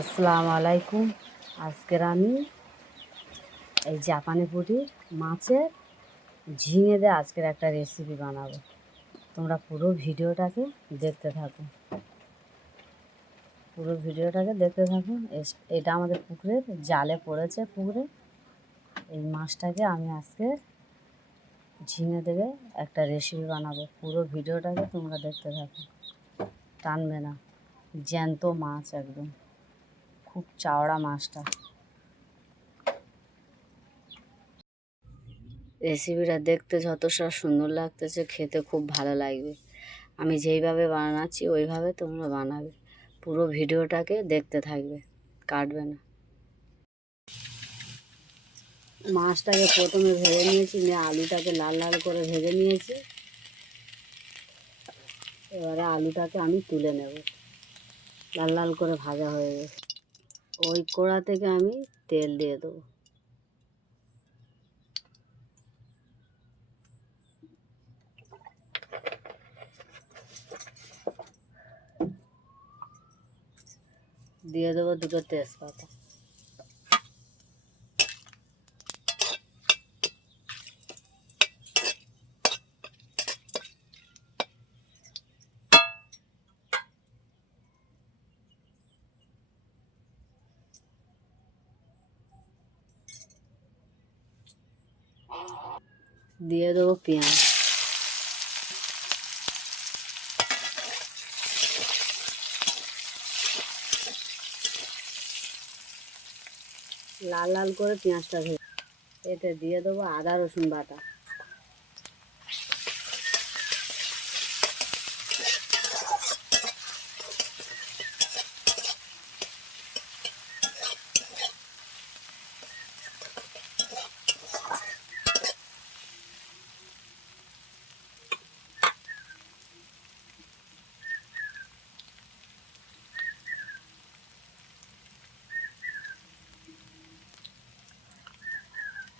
আসসালামু আলাইকুম। আজকের আমি এই জাপানি পুঁটি মাছের ঝিঙে দিয়ে আজকের একটা রেসিপি বানাবো। তোমরা পুরো ভিডিওটাকে দেখতে থাকো। এটা আমাদের পুকুরের জালে পড়েছে। এই মাছটাকে আমি আজকে ঝিঙে দিয়ে একটা রেসিপি বানাবো। পুরো ভিডিওটাকে তোমরা দেখতে থাকো, টানবে না। জ্যান্ত মাছ, একদম খুব চওড়া মাছটা। রেসিপিটা দেখতে যতটা সুন্দর লাগতেছে, খেতে খুব ভালো লাগবে। আমি যেইভাবে বানাচ্ছি ওইভাবে তোমরা বানাবে। পুরো ভিডিওটাকে দেখতে থাকবে, কাটবে না। মাছটাকে প্রথমে ভেজে নিয়েছি, নিয়ে আলুটাকে লাল লাল করে ভেজে নিয়েছি। এবারে আলুটাকে আমি তুলে নেব। লাল লাল করে ভাজা হয়ে গেছে। ওই কড়া থেকে আমি তেল দিয়ে দেবো। দিয়ে দেবো দুটো তেজপাতা। দিয়ে দেবো পেঁয়াজ। লাল লাল করে পেঁয়াজটা ভেজে এতে দিয়ে দেবো আদা রসুন বাটা।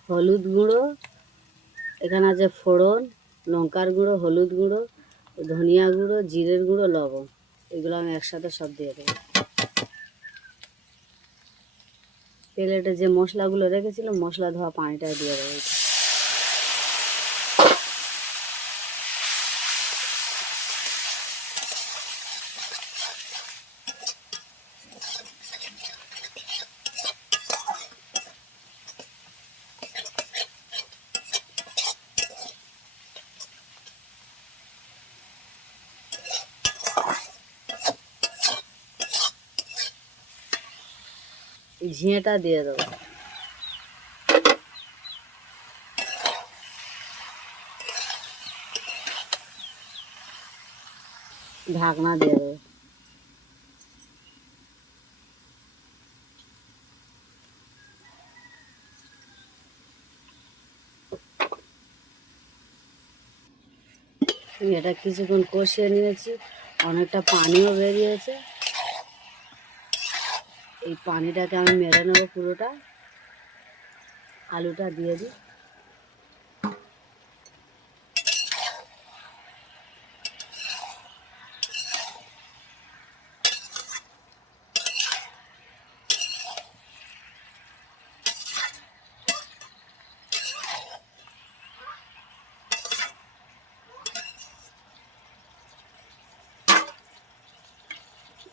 হলুদ গুঁড়ো, এখানে আছে ফোড়ন, লঙ্কার গুঁড়ো, হলুদ গুঁড়ো, ধনিয়া গুঁড়ো, জিরের গুঁড়ো, লবণ। এগুলো আমি একসাথে সব দিয়ে দেবো। প্লেটে যে মশলাগুলো রেখেছিলাম, মশলা ধোয়া পানিটা দিয়ে দেবো। ঝিঙেটা দিয়ে দেবো। ঢাকনা দিয়ে দেবো। এটা কিছুক্ষণ কষিয়ে নিয়েছি, অনেকটা পানিও বেরিয়েছে। এই পানিটাকে আমি মেরে নেবো পুরোটা। আলুটা দিয়ে দিই।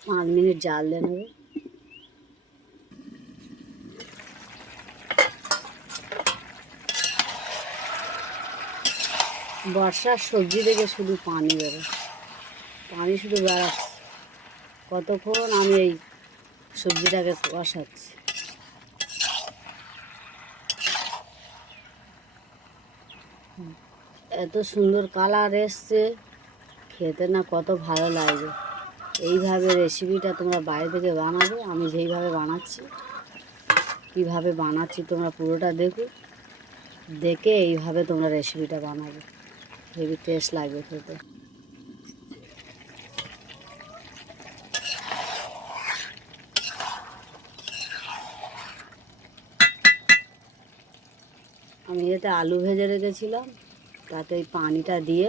পাঁচ মিনিট জাল দিয়ে নেবে। বর্ষার সবজি থেকে শুধু পানি বেরো, পানি শুধু বেড়াচ্ছে। কতক্ষণ আমি এই সবজিটাকে কষাচ্ছি। এত সুন্দর কালার এসছে, খেতে না কত ভালো লাগবে। এইভাবে রেসিপিটা তোমরা বাইরে থেকে বানাবে। আমি যেইভাবে বানাচ্ছি, কীভাবে বানাচ্ছি তোমরা পুরোটা দেখো। দেখে এইভাবে তোমরা রেসিপিটা বানাবে, হেভি টেস্ট লাগবে খেতে। আমি এতে আলু ভেজে রেখেছিলাম, তাতে এই পানিটা দিয়ে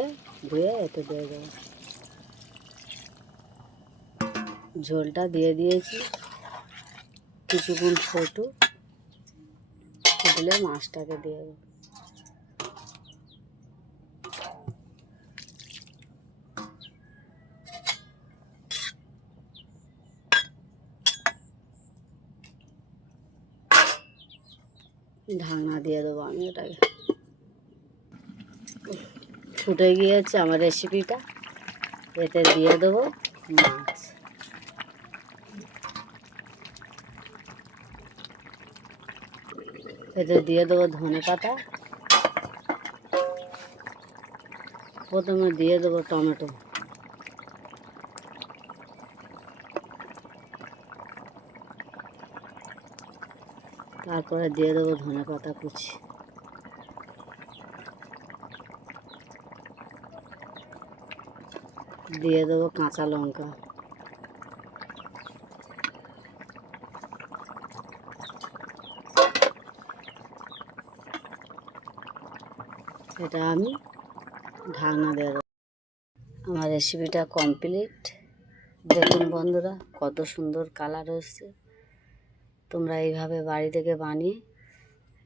ধুয়ে এতে দিয়ে দেবো। ঝোলটা দিয়ে দিয়েছি। কিছুক্ষণ ফুটলে মাছটাকে দিয়ে দেবো। ঢাকনা দিয়ে দেবো আমি ওটাকে। ফুটে গিয়েছে আমার রেসিপিটা, এতে দিয়ে দেবো মাছ। এতে দিয়ে দেবো ধনেপাতা, প্রথমে দিয়ে দেবো টমেটো, তারপরে দিয়ে দেবো ধনেপাতা কুচি, দিয়ে দেবো কাঁচা লঙ্কা, এটা আমি ঢাকনা দিয়ে দেবো। আমার রেসিপিটা কমপ্লিট। দেখুন বন্ধুরা কত সুন্দর কালার হচ্ছে। তোমরা এইভাবে বাড়ি থেকে বানিয়ে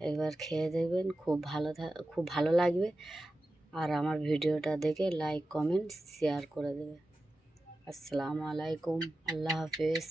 একবার খেয়ে দেখবেন, খুব ভালো লাগবে। আর আমার ভিডিওটা দেখে লাইক কমেন্ট শেয়ার করে দেবে। আসসালামু আলাইকুম, আল্লাহ হাফেজ।